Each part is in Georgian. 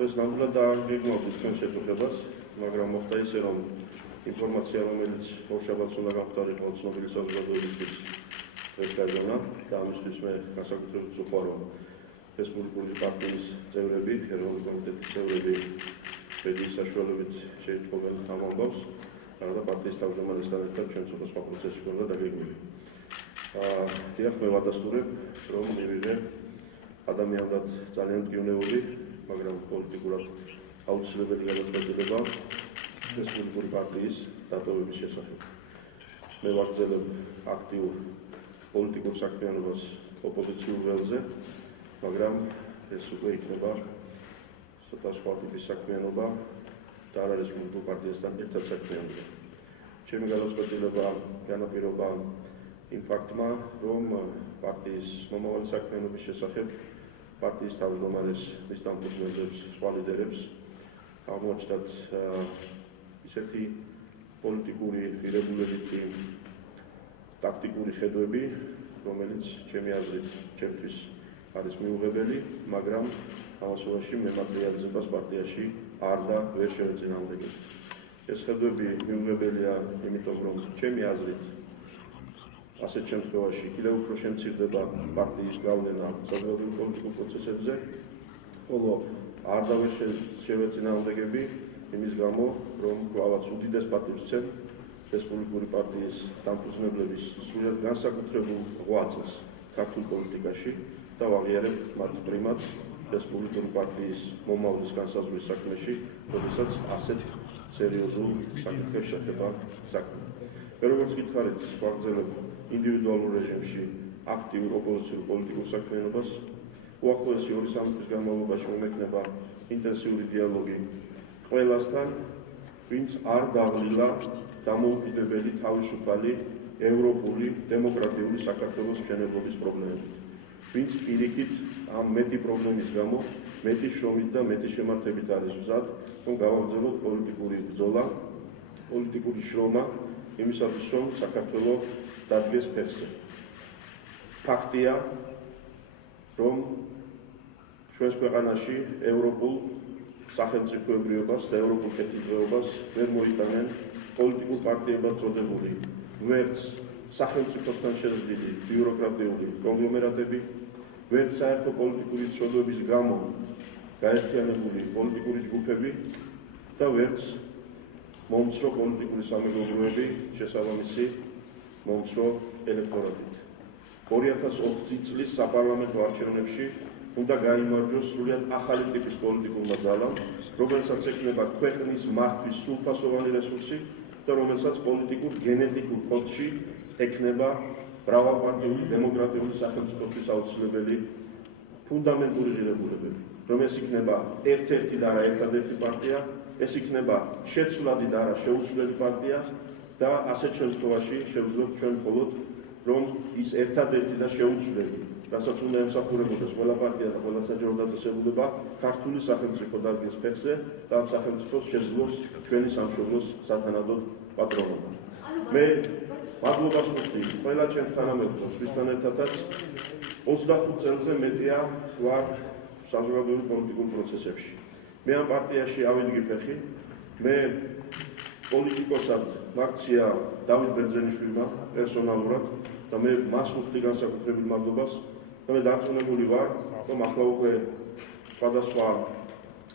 ეს ნამდვილად დააგეგმავდით ჩვენ შეწუხებას, მაგრამ მოხდა ისე, რომ ინფორმაცია, რომელიც ორშაბათს უნდა გავხდარიყო ცნობილი საზოგადოებისთვის ეს გაზონა და ამისთვის მე განსაკუთრებით ვუყვარ, რომ რესპუბლიკური პარტიის წევრები, ეროვნული კომიტეტის წევრები ბედიის საშუალებით შეიტყობენ ამ ამბავს, და პარტიის თავმჯდომარესთან ერთად ჩვენ ცოტა სხვა პროცესი გვქონდა დაგეგმილი. დიახ, მე ვადასტურებ, რომ მივიღე ადამიანად ძალიან მტკივნეული, მაგრამ პოლიტიკურად აუცილებელი გადაწყვეტილება რესპუბლიკური პარტიის დატოვების შესახებ. მე ვაგრძელებ აქტიურ პოლიტიკურ საქმიანობას ოპოზიციურ ველზე, მაგრამ ეს უკვე იქნება ცოტა სხვა ტიპის საქმიანობა და არა რესპუბლიკურ პარტიასთან ერთად საქმიანობა. ჩემი გადაწყვეტილება განაპირობა იმ ფაქტმა, რომ პარტიის მომავალი საქმიანობის შესახებ პარტიის თავმჯდომარეს, მის დამფუძნებლებს, სხვა ლიდერებს აღმოაჩნდათ ისეთი პოლიტიკური ღირებულებითი ტაქტიკური ხედვები, რომელიც ჩემი აზრით ჩემთვის არის მიუღებელი, მაგრამ ამასობაში მე მატერიალიზებას პარტიაში არ და ვერ შევეწინააღმდეგებ. ეს ხედვები მიუღებელია, იმიტომ რომ ჩემი აზრით ასეთ შემთხვევაში კიდევ უფრო შემცირდება პარტიის გავლენა საზოგადოებრივ პოლიტიკურ პროცესებზე, ხოლო არ და ვერ შევეწინააღმდეგები იმის გამო, რომ კვლავაც უდიდეს პატივს ვცემ რესპუბლიკური პარტიის დამფუძნებლების სრულად განსაკუთრებულ ღვაწლს ქართულ პოლიტიკაში და ვაღიარებ მათ პრიმატს რესპუბლიკური პარტიის მომავლის განსაზღვრის საქმეში, როდესაც ასეთ სერიოზულ საკითხებს შეეხება საქმე. მე როგორც გითხარით, ვაგრძელებ ინდივიდუალურ რეჟიმში აქტიურ ოპოზიციურ პოლიტიკურ საქმიანობას. უახლოესი 2-3 წლის განმავლობაში მომექნება ინტენსიური დიალოგი ყველასთან, ვინც არ დაღლილა დამოუკიდებელი, თავისუფალი, ევროპული, დემოკრატიული საქართველოს მშენებლობის პრობლემებით. ვინც პირიქით ამ მეტი პრობლემის გამო, მეტი შრომით და მეტი შემართებით არის მზად, რომ გავაგრძელოთ პოლიტიკური ბრძოლა, პოლიტიკური შრომა იმისათვის, რომ საქართველო დადგეს ფეხზე. ფაქტია, რომ ჩვენს ქვეყანაში ევროპულ სახელმწიფოებრიობას და ევროპულ კეთილდღეობას ვერ მოიტანენ პოლიტიკურ პარტიებად წოდებული ვერც სახელმწიფოსთან შეზღუდული ბიუროკრატიული კონგლომერატები, ვერც საერთო პოლიტიკური ცოდვების გამო გაერთიანებული პოლიტიკური ჯგუფები და ვერც მომცრო პოლიტიკური სამეგობროები შესაბამისი მომცრო ელექტორატით. 2020 წლის საპარლამენტო არჩევნებში უნდა გაიმარჯვოს სრულიად ახალი ტიპის პოლიტიკურმა ძალამ, რომელსაც ექნება ქვეყნის მართვის სრულფასოვანი რესურსი და რომელსაც პოლიტიკურ გენეტიკურ კოდში ექნება მრავალპარტიული დემოკრატიული სახელმწიფოსთვის აუცილებელი ფუნდამენტური ღირებულებები, რომ ეს იქნება ერთ-ერთი და არა ერთადერთი პარტია, ეს იქნება შეცვლადი და არა შეუცვლელი პარტია და ასეთ შემთხვევაში შევძლოთ ჩვენ მხოლოდ, რომ ის ერთადერთი და შეუცვლელი, რასაც უნდა ემსახურებოდეს ყველა პარტია და ყველა საჯარო დაწესებულება, ქართული სახელმწიფო დადგეს ფეხზე და ამ სახელმწიფოს შეძლოს ჩვენი სამშობლოს სათანადოდ პატრონობა. მე მადლობას ვუხდი ყველა ჩემს თანამედროვეს, ვისთან ერთადაც 25 წელზე მეტია ვარ საზოგადოებრივ პოლიტიკურ პროცესებში. მე ამ პარტიაში ავიდგი ფეხი, მე პოლიტიკოსად მაქცია დავით ბერძენიშვილმა პერსონალურად და მე მას ვუხდი განსაკუთრებულ მადლობას და მე დარწმუნებული ვარ, რომ ახლა უკვე სხვადასხვა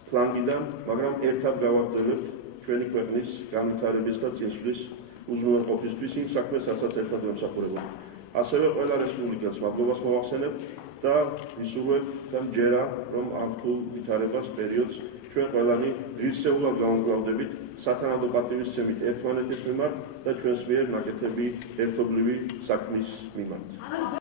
ფლანგიდან, მაგრამ ერთად გავაგრძელებთ ჩვენი ქვეყნის განვითარების და წინსვლის უზრუნველყოფისთვის იმ საქმეს, რასაც ერთად ვემსახურებოდით. ასევე ყველა რესპუბლიკელს მადლობას მოვახსენებ და ვისურვებ და მჯერა, რომ ამ რთულ ვითარებას პერიოდს ჩვენ ყველანი ღირსეულად გავუმგავდებით სათანადო პატივისცემით ერთმანეთის მიმართ და ჩვენს მიერ ნაკეთები ერთობლივი საქმის მიმართ.